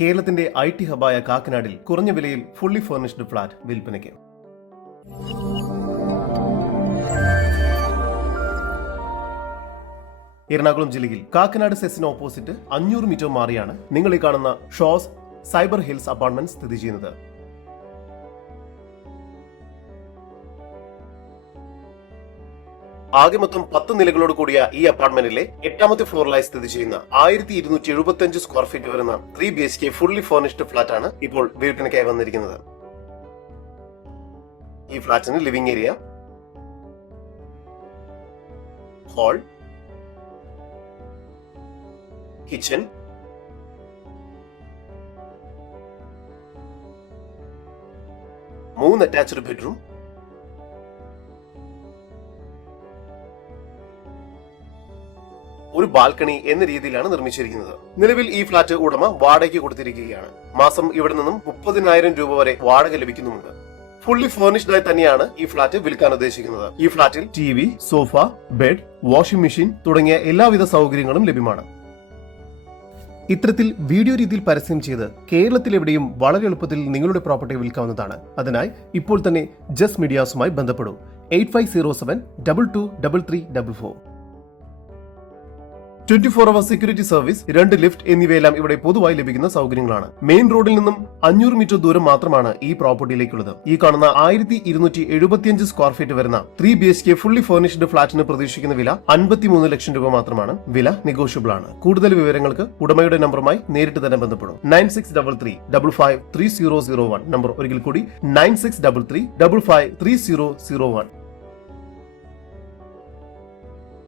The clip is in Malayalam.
കേരളത്തിന്റെ ഐ ടി ഹബായ കാക്കനാടിൽ കുറഞ്ഞ വിലയിൽ ഫുള്ളി ഫർണിഷ്ഡ് ഫ്ളാറ്റ് വിൽപ്പനയ്ക്ക്. എറണാകുളം ജില്ലയിൽ കാക്കനാട് സെസിന് ഓപ്പോസിറ്റ് അഞ്ഞൂറ് മീറ്റർ മാറിയാണ് നിങ്ങൾ ഈ കാണുന്ന ഷോസ് സൈബർ ഹിൽസ് അപ്പാർട്ട്മെന്റ് സ്ഥിതി ചെയ്യുന്നത്. ആകെ മൊത്തം പത്ത് നിലകളോട് കൂടിയ ഈ അപ്പാർട്ട്മെന്റിലെ എട്ടാമത്തെ ഫ്ലോറിലായി സ്ഥിതി ചെയ്യുന്ന ആയിരത്തി ഇരുന്നൂറ്റി എഴുപത്തി അഞ്ച് സ്ക്വയർ ഫീറ്റ് വരുന്ന three B H K fully furnished flat ആണ് ഇപ്പോൾ വിൽപ്പനയ്ക്കായി വന്നിരിക്കുന്നത്. ഈ ഫ്ളാറ്റിന് ലിവിംഗ് ഏരിയ ഹോൾ കിച്ചൺ മൂന്ന് അറ്റാച്ച്ഡ് ബെഡ്റൂം ഒരു ബാൽക്കണി എന്ന രീതിയിലാണ് നിർമ്മിച്ചിരിക്കുന്നത്. നിലവിൽ ഈ ഫ്ളാറ്റ് ഉടമ വാടകയ്ക്ക് കൊടുത്തിരിക്കുകയാണ്. മാസം ഇവിടെ നിന്നും മുപ്പതിനായിരം രൂപ വരെ വാടക ലഭിക്കുന്നുമുണ്ട്. ഫുള്ളി ഫർണിഷ്ഡ് ആയി തന്നെയാണ് ഈ ഫ്ളാറ്റ് വിൽക്കാൻ ഉദ്ദേശിക്കുന്നത്. ഈ ഫ്ളാറ്റിൽ T V sofa bed washing machine തുടങ്ങിയ എല്ലാവിധ സൗകര്യങ്ങളും ലഭ്യമാണ്. ഇത്തരത്തിൽ വീഡിയോ രീതിയിൽ പരസ്യം ചെയ്ത് കേരളത്തിലെവിടെയും വളരെ എളുപ്പത്തിൽ നിങ്ങളുടെ പ്രോപ്പർട്ടി വിൽക്കാവുന്നതാണ്. അതിനായി ഇപ്പോൾ തന്നെ ജസ്റ്റ് മീഡിയാസുമായി ബന്ധപ്പെടൂ. Eight five zero seven double two double three double four. Twenty four hour security service രണ്ട് ലിഫ്റ്റ് എന്നിവയെല്ലാം ഇവിടെ പൊതുവായി ലഭിക്കുന്ന സൗകര്യങ്ങളാണ്. മെയിൻ റോഡിൽ നിന്നും അഞ്ഞൂറ് മീറ്റർ ദൂരം മാത്രമാണ് ഈ പ്രോപ്പർട്ടിയിലേക്കുള്ളത്. ഈ കാണുന്ന ആയിരത്തി ഇരുന്നൂറ്റി എഴുപത്തിയഞ്ച് സ്ക്വയർ ഫീറ്റ് വരുന്ന three B H K fully furnished ഫ്ളാറ്റിന് പ്രതീക്ഷിക്കുന്ന വില അൻപത്തിമൂന്ന് ലക്ഷം രൂപ മാത്രമാണ്. വില നെഗോഷ്യബിൾ ആണ്. കൂടുതൽ വിവരങ്ങൾക്ക് ഉടമയുടെ നമ്പറുമായി നേരിട്ട് തന്നെ ബന്ധപ്പെടും. Nine six double three double five three zero zero one number ഒരിക്കൽ കൂടി nine six double three double five three zero zero one